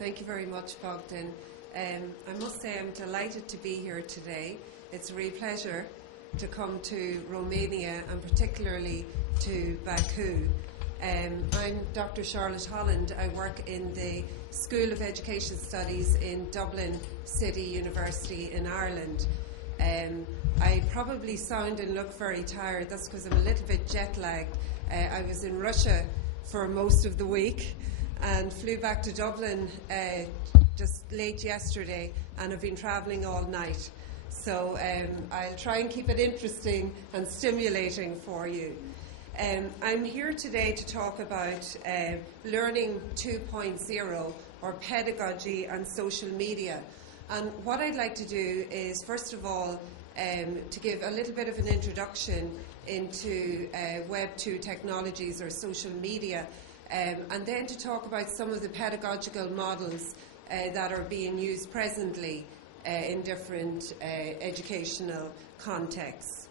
Thank you very much, Bogdan. I must say I'm delighted to be here today. It's a real pleasure to come to Romania and particularly to Baku. I'm Dr. Charlotte Holland. I work in the School of Education Studies in Dublin City University in Ireland. I probably sound and look very tired. That's because I'm a little bit jet lagged. I was in Russia for most of the week and flew back to Dublin just late yesterday, and I've been travelling all night. So I'll try and keep it interesting and stimulating for you. I'm here today to talk about Learning 2.0, or pedagogy and social media. And what I'd like to do is, first of all, to give a little bit of an introduction into Web2 Technologies, or social media, and then to talk about some of the pedagogical models that are being used presently in different educational contexts.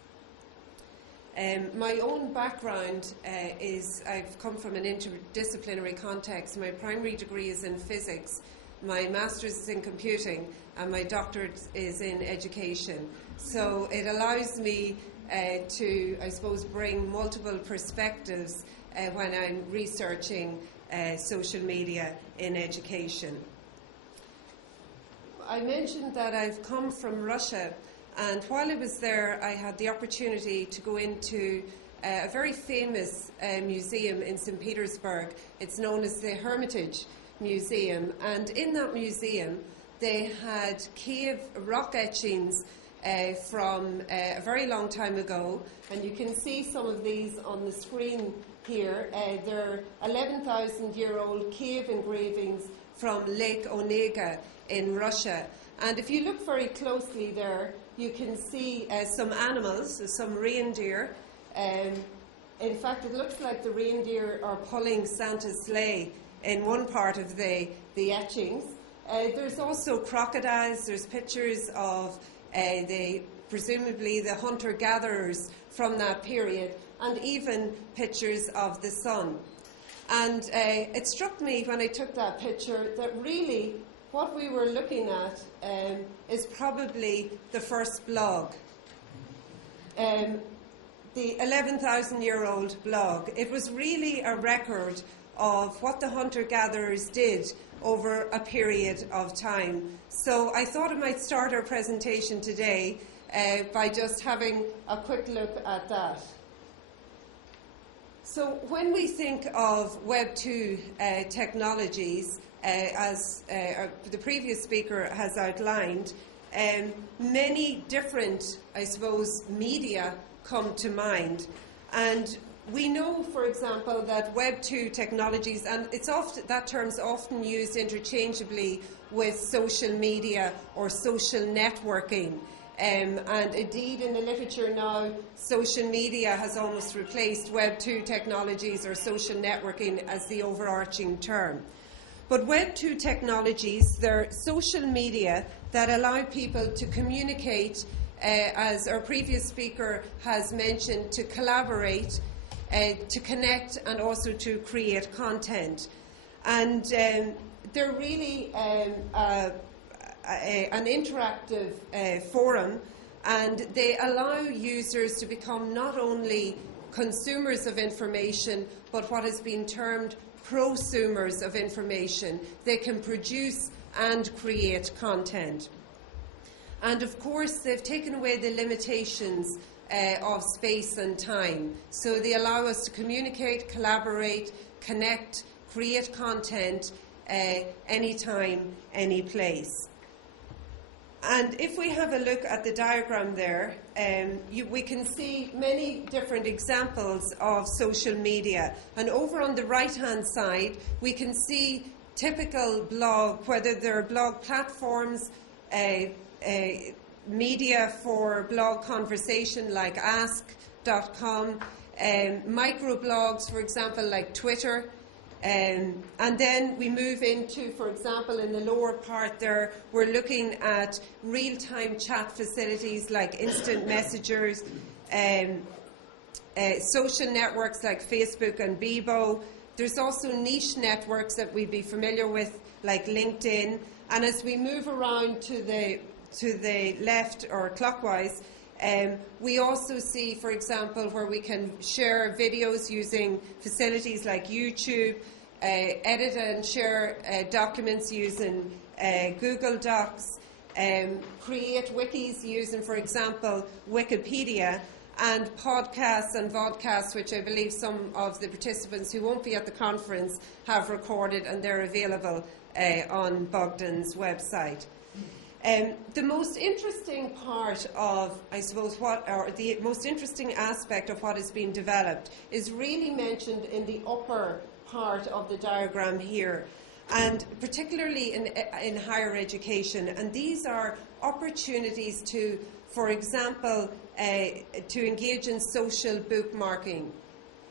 My own background is I've come from an interdisciplinary context. My primary degree is in physics, my master's is in computing, and my doctorate is in education. So it allows me to, I suppose, bring multiple perspectives when I'm researching social media in education. I mentioned that I've come from Russia, and while I was there I had the opportunity to go into a very famous museum in St. Petersburg. It's known as the Hermitage Museum, and in that museum they had cave rock etchings from a very long time ago, and you can see some of these on the screen here. They're 11,000-year-old cave engravings from Lake Onega in Russia. And if you look very closely there, you can see some animals, some reindeer. In fact, it looks like the reindeer are pulling Santa's sleigh in one part of the etchings. There's also crocodiles. There's pictures of presumably the hunter-gatherers from that period, and even pictures of the sun. And it struck me when I took that picture that really what we were looking at is probably the first blog. The 11,000-year-old blog. It was really a record of what the hunter-gatherers did over a period of time. So I thought I might start our presentation today by just having a quick look at that. So when we think of Web2 technologies, as the previous speaker has outlined, many different, I suppose, media come to mind. And we know, for example, that Web2 technologies, and that term's often used interchangeably with social media or social networking. And indeed, in the literature now, social media has almost replaced Web2 technologies or social networking as the overarching term. But Web2 technologies, they're social media that allow people to communicate, as our previous speaker has mentioned, to collaborate, to connect, and also to create content. And they're really an interactive forum, and they allow users to become not only consumers of information, but what has been termed prosumers of information. They can produce and create content. And of course, they've taken away the limitations of space and time. So they allow us to communicate, collaborate, connect, create content anytime, any place. And if we have a look at the diagram there, we can see many different examples of social media. And over on the right-hand side, we can see typical blog, whether they're blog platforms, media for blog conversation like ask.com, microblogs, for example, like Twitter. And then we move into, for example, in the lower part there, we're looking at real-time chat facilities like instant messengers, social networks like Facebook and Bebo. There's also niche networks that we'd be familiar with, like LinkedIn. And as we move around to the left or clockwise, we also see, for example, where we can share videos using facilities like YouTube, edit and share documents using Google Docs, create wikis using, for example, Wikipedia, and podcasts and vodcasts, which I believe some of the participants who won't be at the conference have recorded, and they're available on Bogdan's website. The most interesting part of, I suppose, the most interesting aspect of what is being developed is really mentioned in the upper part of the diagram here, and particularly in higher education. And these are opportunities to, for example, to engage in social bookmarking.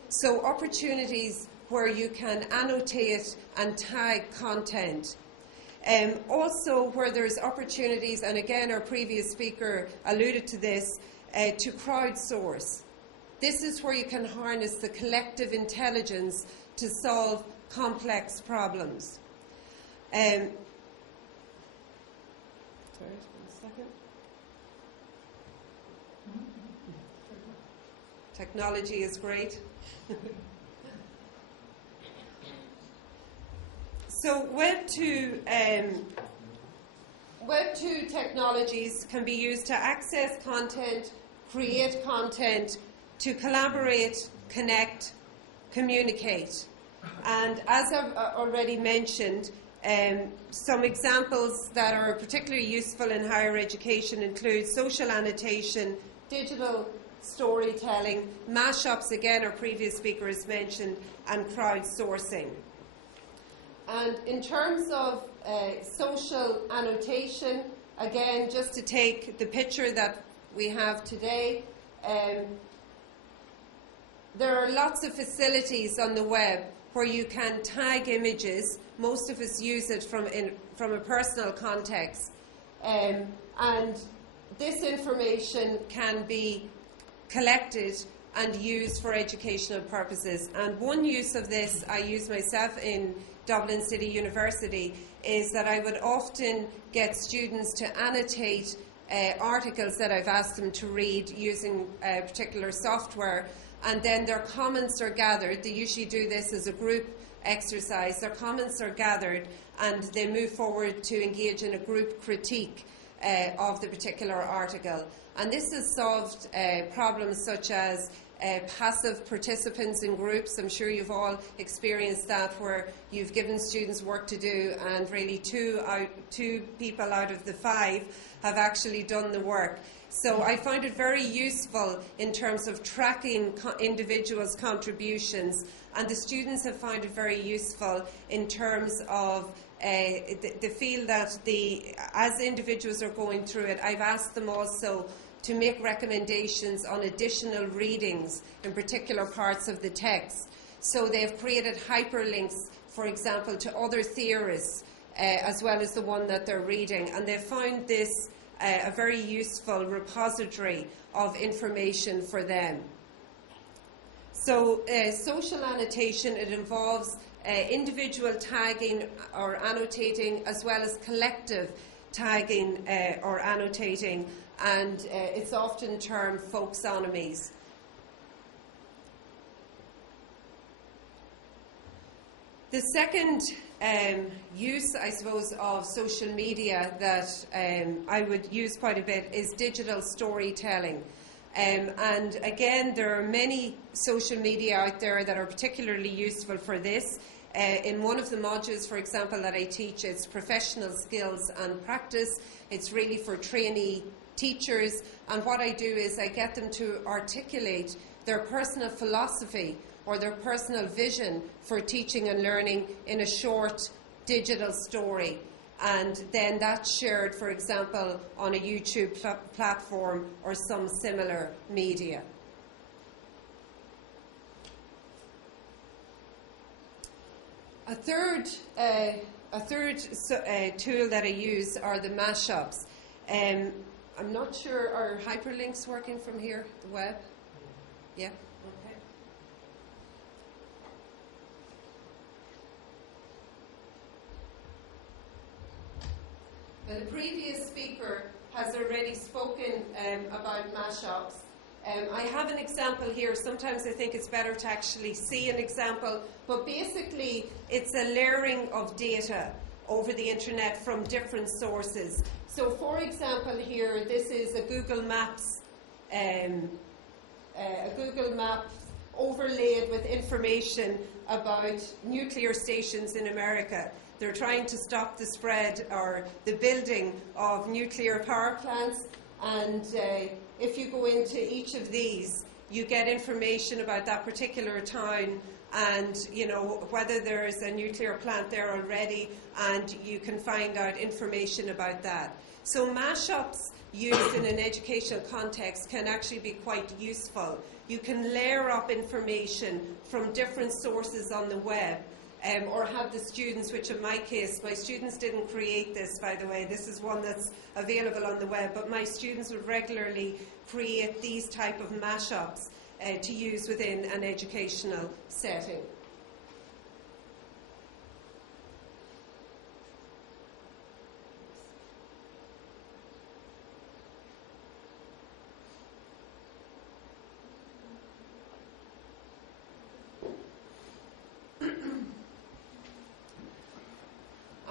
So opportunities where you can annotate and tag content. Also where there's opportunities, and again our previous speaker alluded to this, to crowdsource. This is where you can harness the collective intelligence to solve complex problems. Sorry, just 1 second. Technology is great. So Web2 technologies can be used to access content, create content, to collaborate, connect, communicate. And as I've already mentioned, some examples that are particularly useful in higher education include social annotation, digital storytelling, mashups, again our previous speaker has mentioned, and crowdsourcing. And in terms of social annotation, again, just to take the picture that we have today, there are lots of facilities on the web where you can tag images. Most of us use it from a personal context. And this information can be collected and used for educational purposes. And one use of this I use myself in Dublin City University is that I would often get students to annotate articles that I've asked them to read using particular software, and then their comments are gathered. They usually do this as a group exercise. Their comments are gathered and they move forward to engage in a group critique of the particular article. And this has solved problems such as passive participants in groups. I'm sure you've all experienced that, where you've given students work to do and really two people out of the 5 have actually done the work. So I find it very useful in terms of tracking individuals' contributions, and the students have found it very useful in terms of the feel that as individuals are going through it, I've asked them also to make recommendations on additional readings in particular parts of the text. So they've created hyperlinks, for example, to other theorists, as well as the one that they're reading. And they've found this a very useful repository of information for them. So social annotation, it involves individual tagging or annotating, as well as collective tagging or annotating, and it's often termed folksonomies. The second use, I suppose, of social media that I would use quite a bit is digital storytelling. And again, there are many social media out there that are particularly useful for this. In one of the modules, for example, that I teach, it's professional skills and practice. It's really for trainee teachers, and what I do is I get them to articulate their personal philosophy or their personal vision for teaching and learning in a short digital story, and then that's shared, for example, on a YouTube platform or some similar media. A third tool that I use are the mashups. I'm not sure, are hyperlinks working from here, the web? Yeah? Okay. And the previous speaker has already spoken about mashups. I have an example here. Sometimes I think it's better to actually see an example, but basically it's a layering of data over the internet from different sources. So for example here, this is a Google Maps overlaid with information about nuclear stations in America. They're trying to stop the spread or the building of nuclear power plants, and if you go into each of these, you get information about that particular town and, you know, whether there is a nuclear plant there already, and you can find out information about that. So mashups used in an educational context can actually be quite useful. You can layer up information from different sources on the web, or have the students, which in my case, my students didn't create this, by the way. This is one that's available on the web, but my students would regularly create these type of mashups to use within an educational setting.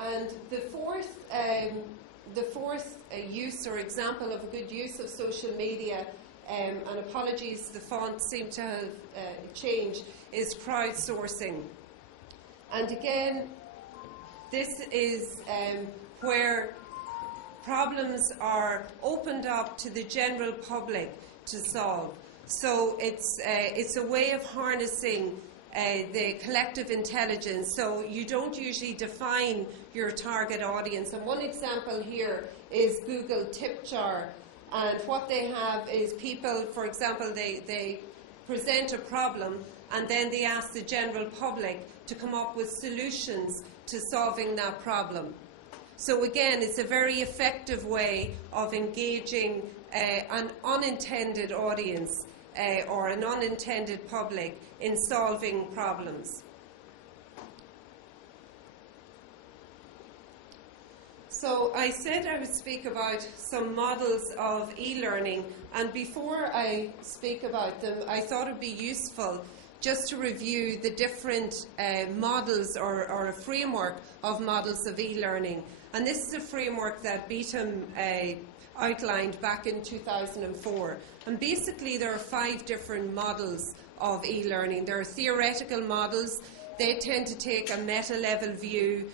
And the fourth use or example of a good use of social media, and apologies, the font seemed to have changed, is crowdsourcing. And again, this is where problems are opened up to the general public to solve. So it's a way of harnessing the collective intelligence. So you don't usually define your target audience. And one example here is Google Tip Jar. And what they have is people, for example, they present a problem and then they ask the general public to come up with solutions to solving that problem. So again, it's a very effective way of engaging an unintended audience or an unintended public in solving problems. So I said I would speak about some models of e-learning, and before I speak about them, I thought it would be useful just to review the different models or a framework of models of e-learning. And this is a framework that Beaton outlined back in 2004. And basically there are 5 different models of e-learning. There are theoretical models. They tend to take a meta-level view,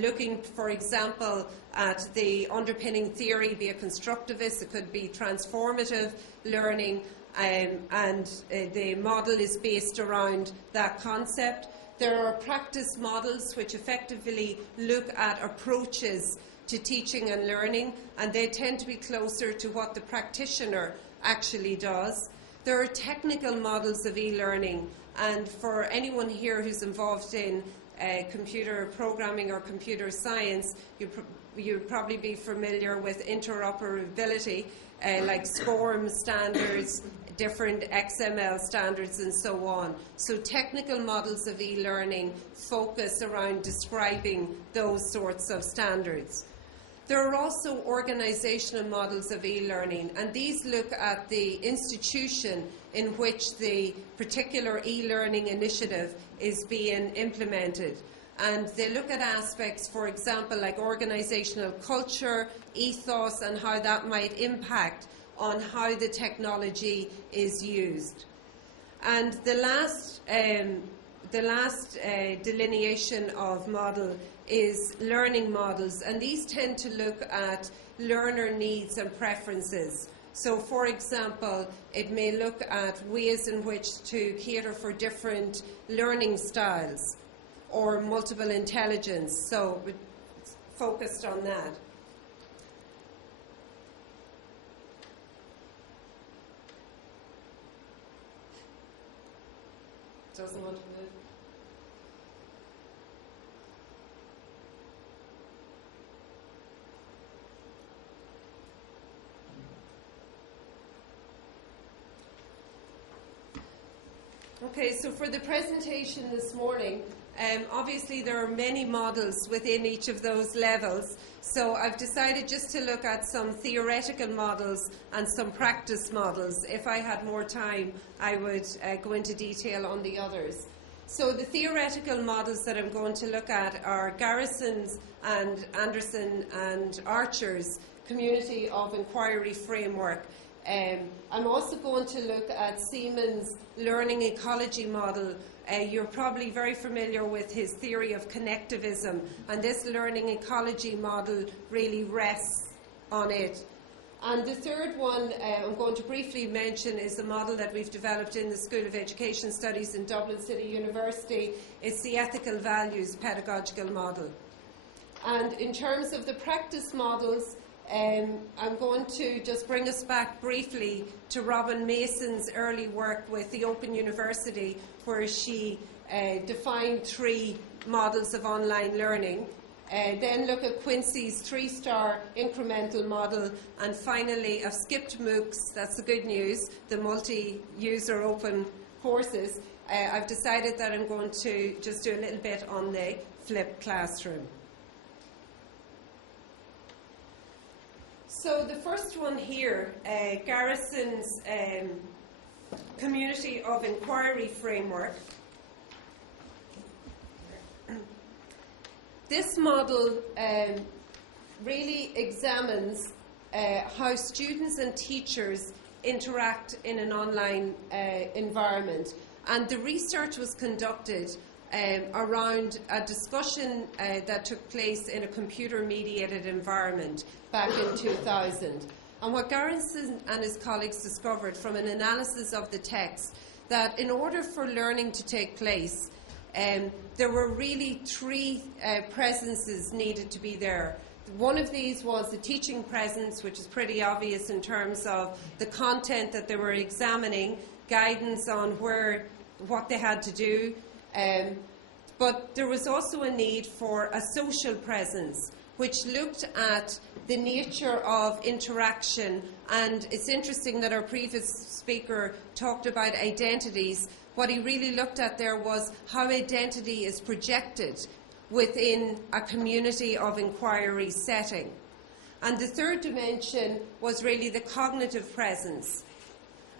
looking, for example, at the underpinning theory, be a constructivist, it could be transformative learning, and the model is based around that concept. There are practice models which effectively look at approaches to teaching and learning, and they tend to be closer to what the practitioner actually does. There are technical models of e-learning, and for anyone here who's involved in computer programming or computer science, you'd probably be familiar with interoperability, like SCORM standards, different XML standards and so on. So technical models of e-learning focus around describing those sorts of standards. There are also organizational models of e-learning, and these look at the institution in which the particular e-learning initiative is being implemented. And they look at aspects, for example, like organizational culture, ethos, and how that might impact on how the technology is used. And the last delineation of model is learning models, and these tend to look at learner needs and preferences. So, for example, it may look at ways in which to cater for different learning styles or multiple intelligence, so it's focused on that. Doesn't want to move. Okay, so for the presentation this morning, Obviously, there are many models within each of those levels, so I've decided just to look at some theoretical models and some practice models. If I had more time, I would go into detail on the others. So the theoretical models that I'm going to look at are Garrison's and Anderson and Archer's Community of Inquiry Framework. I'm also going to look at Siemens' Learning Ecology model. You're probably very familiar with his theory of connectivism, and this learning ecology model really rests on it. And the third one I'm going to briefly mention is the model that we've developed in the School of Education Studies in Dublin City University. It's the ethical values pedagogical model. And in terms of the practice models, I'm going to just bring us back briefly to Robin Mason's early work with the Open University, where she defined 3 models of online learning. Then look at Quincy's 3-star incremental model, and finally I've skipped MOOCs, that's the good news, the multi-user open courses. I've decided that I'm going to just do a little bit on the flipped classroom. So the first one here, Garrison's Community of Inquiry Framework. This model really examines how students and teachers interact in an online environment. And the research was conducted around a discussion that took place in a computer-mediated environment back in 2000. And what Garrison and his colleagues discovered from an analysis of the text, that in order for learning to take place, there were really 3 presences needed to be there. One of these was the teaching presence, which is pretty obvious in terms of the content that they were examining, guidance on what they had to do. But there was also a need for a social presence, which looked at the nature of interaction. And it's interesting that our previous speaker talked about identities. What he really looked at there was how identity is projected within a community of inquiry setting. And the third dimension was really the cognitive presence.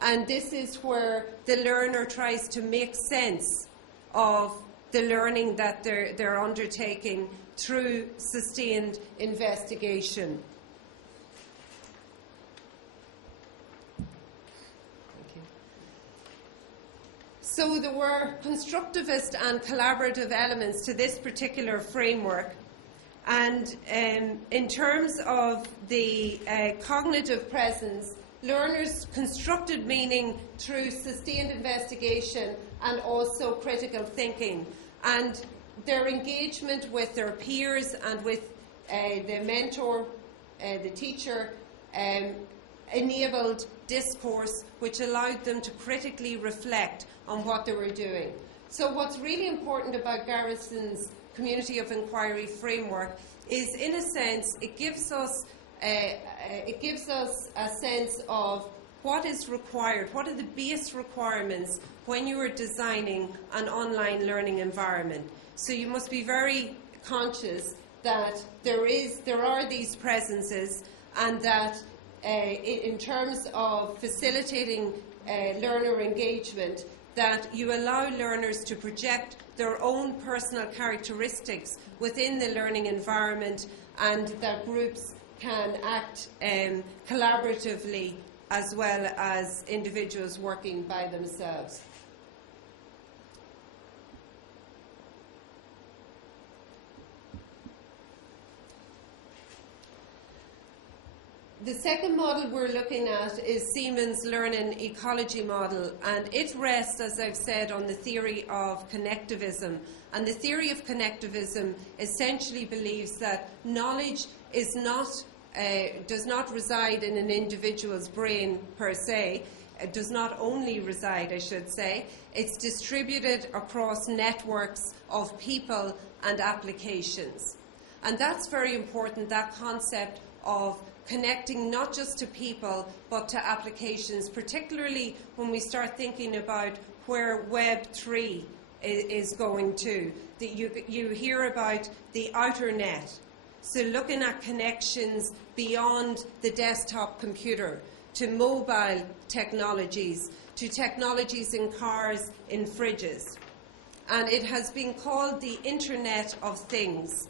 And this is where the learner tries to make sense of the learning that they're undertaking through sustained investigation. Thank you. So there were constructivist and collaborative elements to this particular framework. And in terms of the cognitive presence, learners constructed meaning through sustained investigation and also critical thinking. And their engagement with their peers and with the mentor, the teacher, enabled discourse which allowed them to critically reflect on what they were doing. So what's really important about Garrison's Community of Inquiry framework is, in a sense, it gives us a sense of what is required, what are the base requirements when you are designing an online learning environment. So you must be very conscious that there are these presences, and that in terms of facilitating learner engagement, that you allow learners to project their own personal characteristics within the learning environment, and that groups can act collaboratively as well as individuals working by themselves. The second model we're looking at is Siemens' Learning Ecology model, and it rests, as I've said, on the theory of connectivism. And the theory of connectivism essentially believes that knowledge is does not reside in an individual's brain per se. It does not only reside, I should say. It's distributed across networks of people and applications. And that's very important, that concept of connecting not just to people but to applications, particularly when we start thinking about where Web3 is going to. You hear about the outer net, so looking at connections beyond the desktop computer, to mobile technologies, to technologies in cars, in fridges. And it has been called the Internet of Things.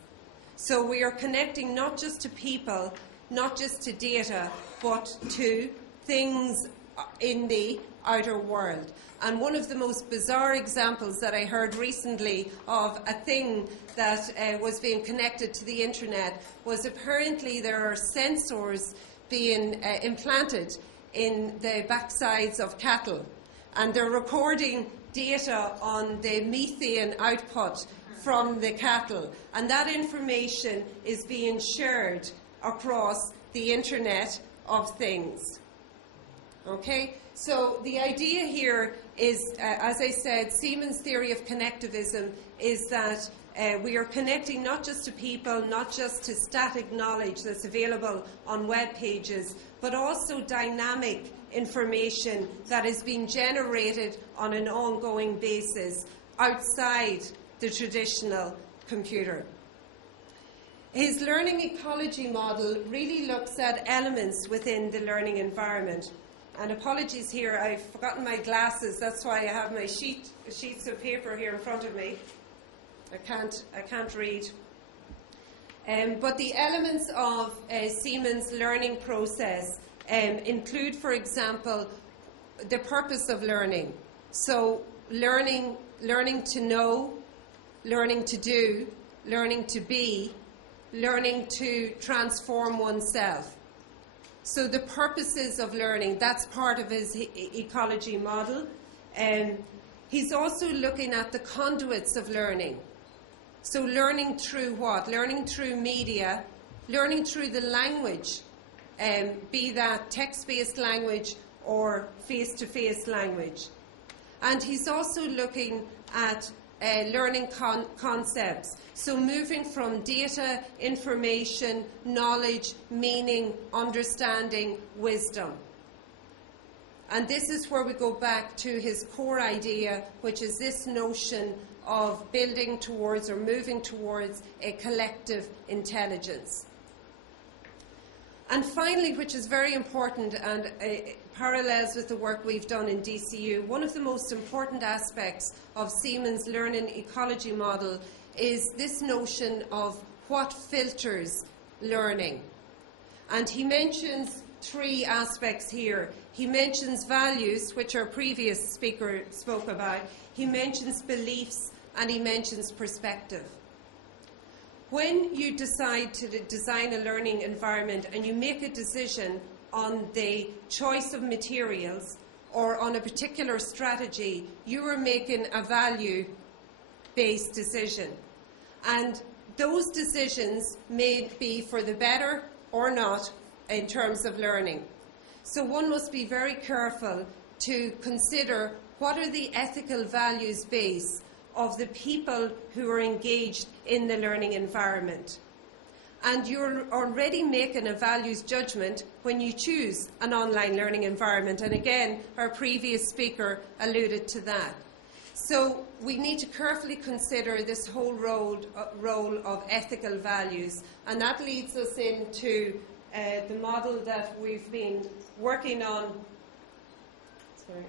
So we are connecting not just to people, not just to data, but to things in the outer world. And one of the most bizarre examples that I heard recently of a thing that was being connected to the internet was apparently there are sensors being implanted in the backsides of cattle, and they're recording data on the methane output from the cattle, and that information is being shared across the Internet of Things. Okay, so the idea here is, as I said, Siemens' theory of connectivism is that we are connecting not just to people, not just to static knowledge that's available on web pages, but also dynamic information that is being generated on an ongoing basis outside the traditional computer. His learning ecology model really looks at elements within the learning environment. And apologies here, I've forgotten my glasses, that's why I have my sheets of paper here in front of me. I can't read. But the elements of Siemens' learning process include, for example, the purpose of learning. So learning to know, learning to do, learning to be, learning to transform oneself. So the purposes of learning, that's part of his ecology model. He's also looking at the conduits of learning. So learning through what? Learning through media, learning through the language, be that text-based language or face-to-face language. And he's also looking at learning concepts. So moving from data, information, knowledge, meaning, understanding, wisdom. And this is where we go back to his core idea, which is this notion of building towards or moving towards a collective intelligence. And finally, which is very important and parallels with the work we've done in DCU, one of the most important aspects of Siemens' learning ecology model is this notion of what filters learning. And he mentions three aspects here. He mentions values, which our previous speaker spoke about. He mentions beliefs, and he mentions perspective. When you decide to design a learning environment and you make a decision on the choice of materials or on a particular strategy, you are making a value-based decision. And those decisions may be for the better or not in terms of learning. So one must be very careful to consider what are the ethical values base of the people who are engaged in the learning environment. And you're already making a values judgment when you choose an online learning environment. And again, our previous speaker alluded to that. So we need to carefully consider this whole role of ethical values. And that leads us into the model that we've been working on. Sorry.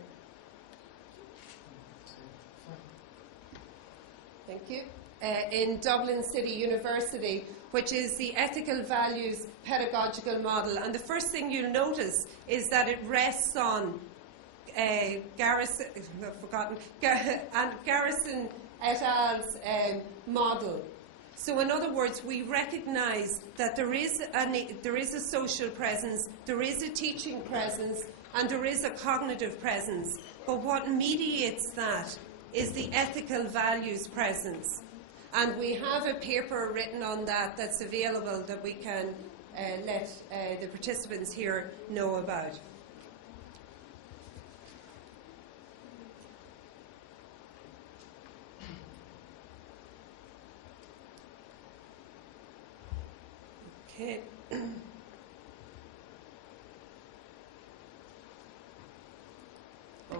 Thank you. In Dublin City University, which is the ethical values pedagogical model. And the first thing you'll notice is that it rests on Garrison et al.'s model. So in other words, we recognise that there is a social presence, there is a teaching presence, and there is a cognitive presence. But what mediates that is the ethical values presence. And we have a paper written on that that's available that we can let the participants here know about. Okay.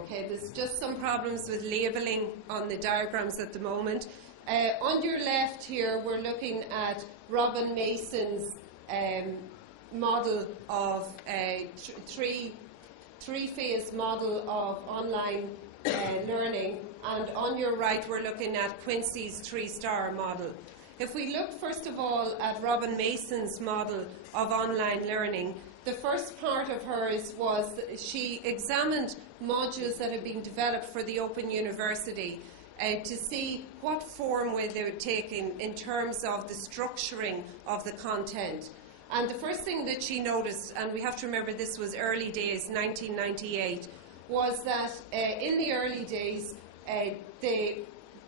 Okay, there's just some problems with labelling on the diagrams at the moment. On your left here, we're looking at Robin Mason's model of three-phase model of online learning, and on your right we're looking at Quincy's three-star model. If we look first of all at Robin Mason's model of online learning, the first part of hers was that she examined modules that had been developed for the Open University to see what form they would take in terms of the structuring of the content. And the first thing that she noticed, and we have to remember this was early days, 1998, was that in the early days the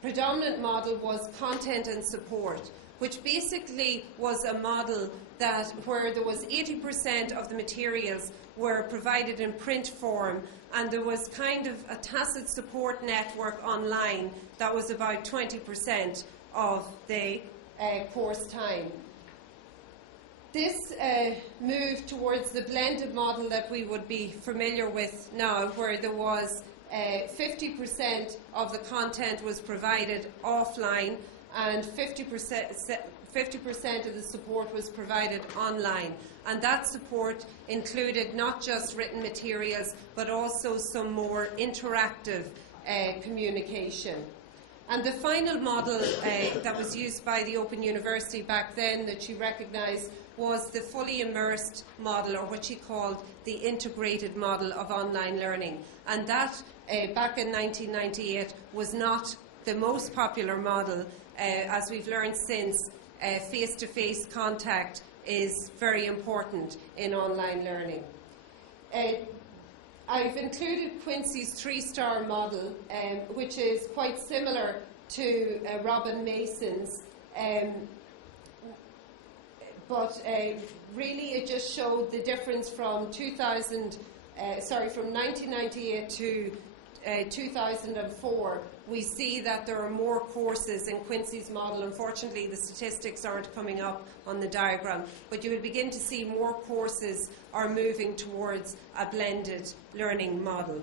predominant model was content and support, which basically was a model that where there was 80% of the materials were provided in print form, and there was kind of a tacit support network online that was about 20% of the course time. This moved towards the blended model that we would be familiar with now, where there was 50% of the content was provided offline and 50% of the support was provided online. And that support included not just written materials, but also some more interactive communication. And the final model that was used by the Open University back then that she recognised was the fully immersed model, or what she called the integrated model of online learning. And that, back in 1998, was not the most popular model. As we've learned since, face-to-face contact is very important in online learning. I've included Quincy's three-star model, which is quite similar to Robin Mason's, but really it just showed the difference from 1998 to 2004. We see that there are more courses in Quincy's model. Unfortunately, the statistics aren't coming up on the diagram, but you will begin to see more courses are moving towards a blended learning model.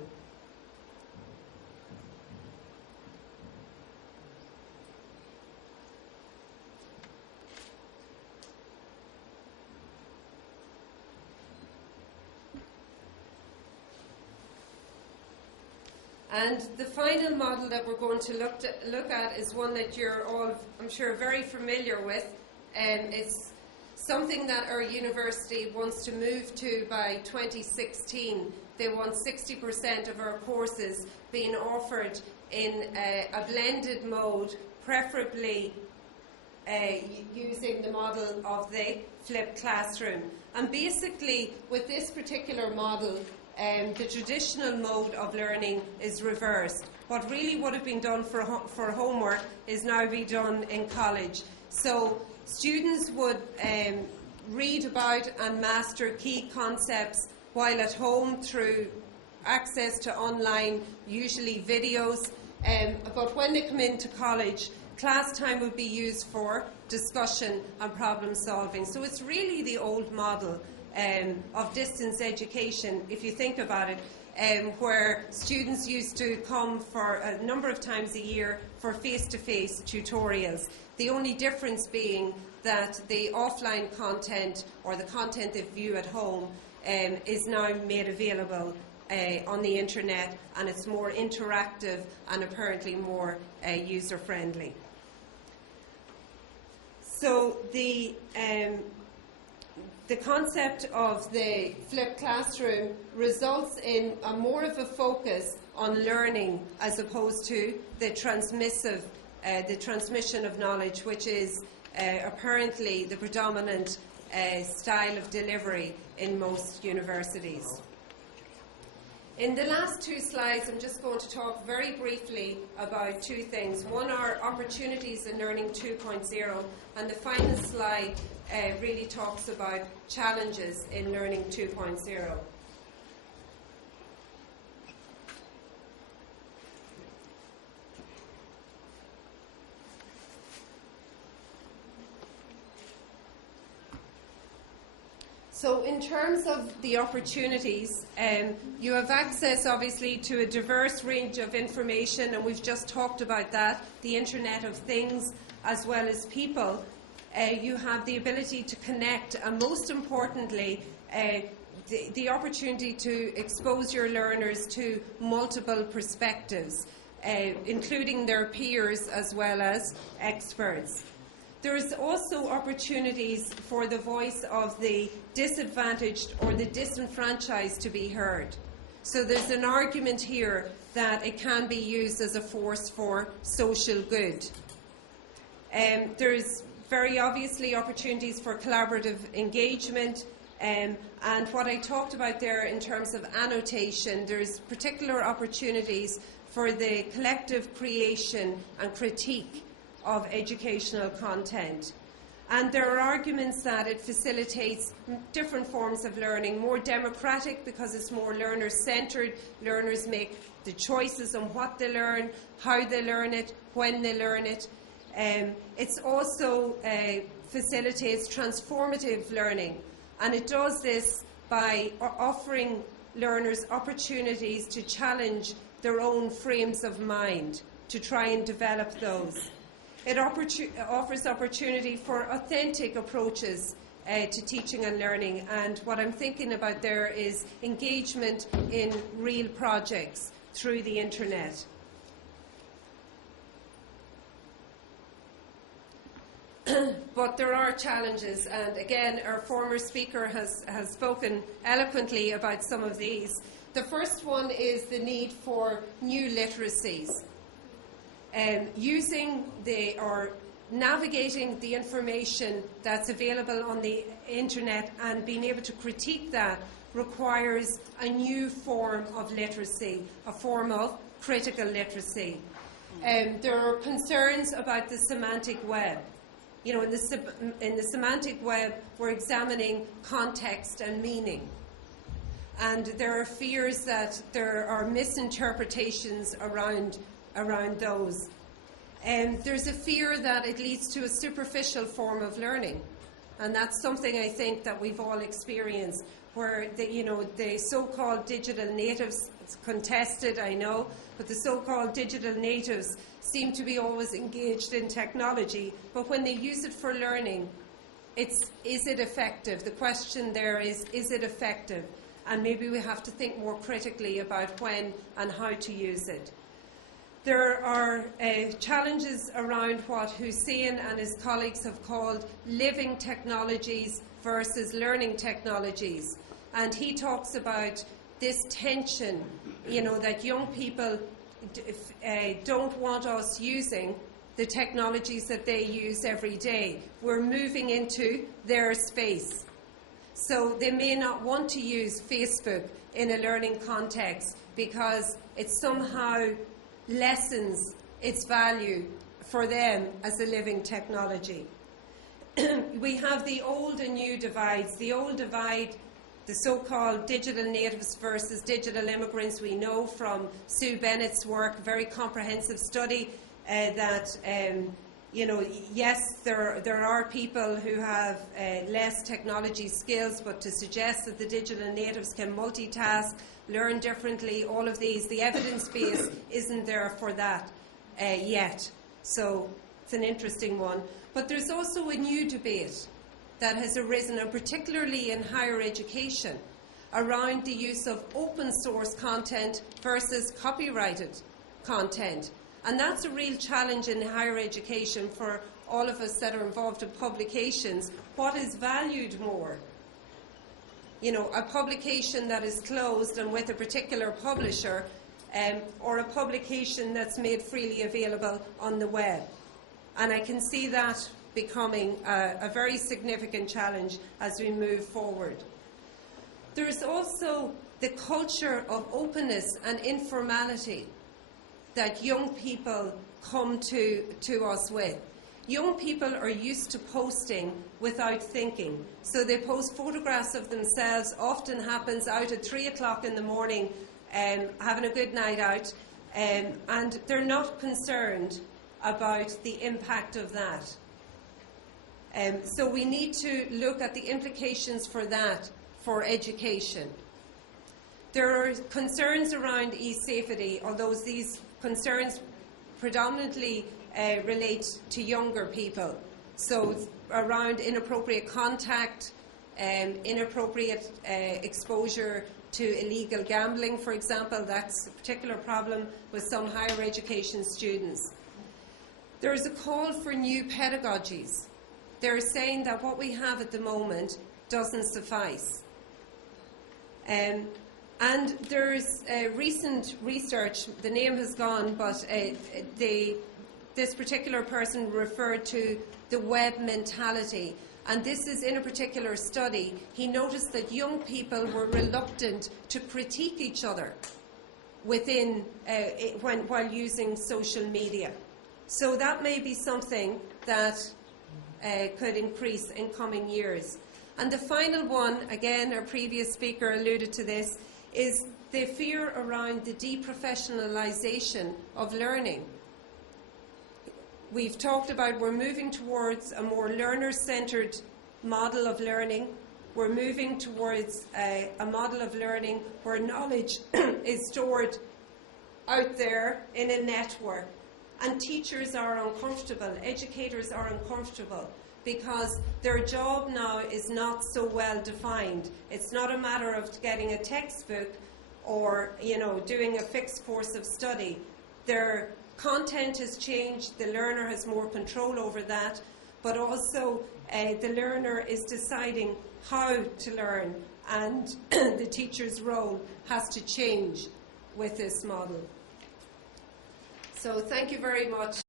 And the final model that we're going to look at is one that you're all, I'm sure, very familiar with. It's something that our university wants to move to by 2016. They want 60% of our courses being offered in a blended mode, preferably using the model of the flipped classroom. And basically, with this particular model, the traditional mode of learning is reversed. What really would have been done for homework is now be done in college. So students would read about and master key concepts while at home through access to online, usually videos. But when they come into college, class time would be used for discussion and problem solving. So it's really the old model of distance education, if you think about it, where students used to come for a number of times a year for face-to-face tutorials. The only difference being that the offline content, or the content they view at home, is now made available on the internet, and it's more interactive and apparently more user-friendly. So the concept of the flipped classroom results in more of a focus on learning as opposed to the transmission of knowledge, which is apparently the predominant style of delivery in most universities. In the last two slides, I'm just going to talk very briefly about two things. One are opportunities in Learning 2.0, and the final slide really talks about challenges in Learning 2.0. So in terms of the opportunities, you have access obviously to a diverse range of information, and we've just talked about that, the Internet of Things as well as people. You have the ability to connect, and most importantly, the opportunity to expose your learners to multiple perspectives, including their peers as well as experts. There is also opportunities for the voice of the disadvantaged or the disenfranchised to be heard. So there's an argument here that it can be used as a force for social good. There's very obviously opportunities for collaborative engagement, and what I talked about there in terms of annotation, there's particular opportunities for the collective creation and critique of educational content. And there are arguments that it facilitates different forms of learning, more democratic because it's more learner-centred. Learners make the choices on what they learn, how they learn it, when they learn it. It also facilitates transformative learning, and it does this by offering learners opportunities to challenge their own frames of mind, to try and develop those. It offers opportunity for authentic approaches to teaching and learning, and what I'm thinking about there is engagement in real projects through the internet. But there are challenges, and again our former speaker has spoken eloquently about some of these. The first one is the need for new literacies. Navigating the information that's available on the internet and being able to critique that requires a new form of literacy, a form of critical literacy. There are concerns about the semantic web. You know, in the semantic web, we're examining context and meaning. And there are fears that there are misinterpretations around those. There's a fear that it leads to a superficial form of learning. And that's something I think that we've all experienced, where the so-called digital natives, it's contested, I know, but the so-called digital natives seem to be always engaged in technology, but when they use it for learning, is it effective? The question there is it effective? And maybe we have to think more critically about when and how to use it. There are challenges around what Hussein and his colleagues have called living technologies versus learning technologies. And he talks about this tension, that young people don't want us using the technologies that they use every day. We're moving into their space. So they may not want to use Facebook in a learning context because it somehow lessens its value for them as a living technology. We have the old and new divides. The old divide, the so-called digital natives versus digital immigrants. We know from Sue Bennett's work, a very comprehensive study, that yes, there are people who have less technology skills, but to suggest that the digital natives can multitask, learn differently, all of these, the evidence base isn't there for that yet. So it's an interesting one. But there's also a new debate that has arisen, and particularly in higher education, around the use of open source content versus copyrighted content. And that's a real challenge in higher education for all of us that are involved in publications. What is valued more? A publication that is closed and with a particular publisher, or a publication that's made freely available on the web. And I can see that becoming a very significant challenge as we move forward. There is also the culture of openness and informality that young people come to us with. Young people are used to posting without thinking. So they post photographs of themselves, often happens out at 3 o'clock in the morning, having a good night out, and they're not concerned about the impact of that. So we need to look at the implications for that for education. There are concerns around e-safety, although these concerns predominantly relate to younger people. So around inappropriate contact, inappropriate exposure to illegal gambling, for example. That's a particular problem with some higher education students. There is a call for new pedagogies. They're saying that what we have at the moment doesn't suffice. And there's recent research, the name has gone, but this particular person referred to the web mentality. And this is in a particular study. He noticed that young people were reluctant to critique each other while using social media. So that may be something that could increase in coming years. And the final one, again, our previous speaker alluded to this, is the fear around the deprofessionalisation of learning. We've talked about we're moving towards a more learner-centred model of learning. We're moving towards a model of learning where knowledge is stored out there in a network. And teachers are uncomfortable, educators are uncomfortable, because their job now is not so well defined. It's not a matter of getting a textbook or, doing a fixed course of study. Their content has changed, the learner has more control over that, but also the learner is deciding how to learn, and the teacher's role has to change with this model. So thank you very much.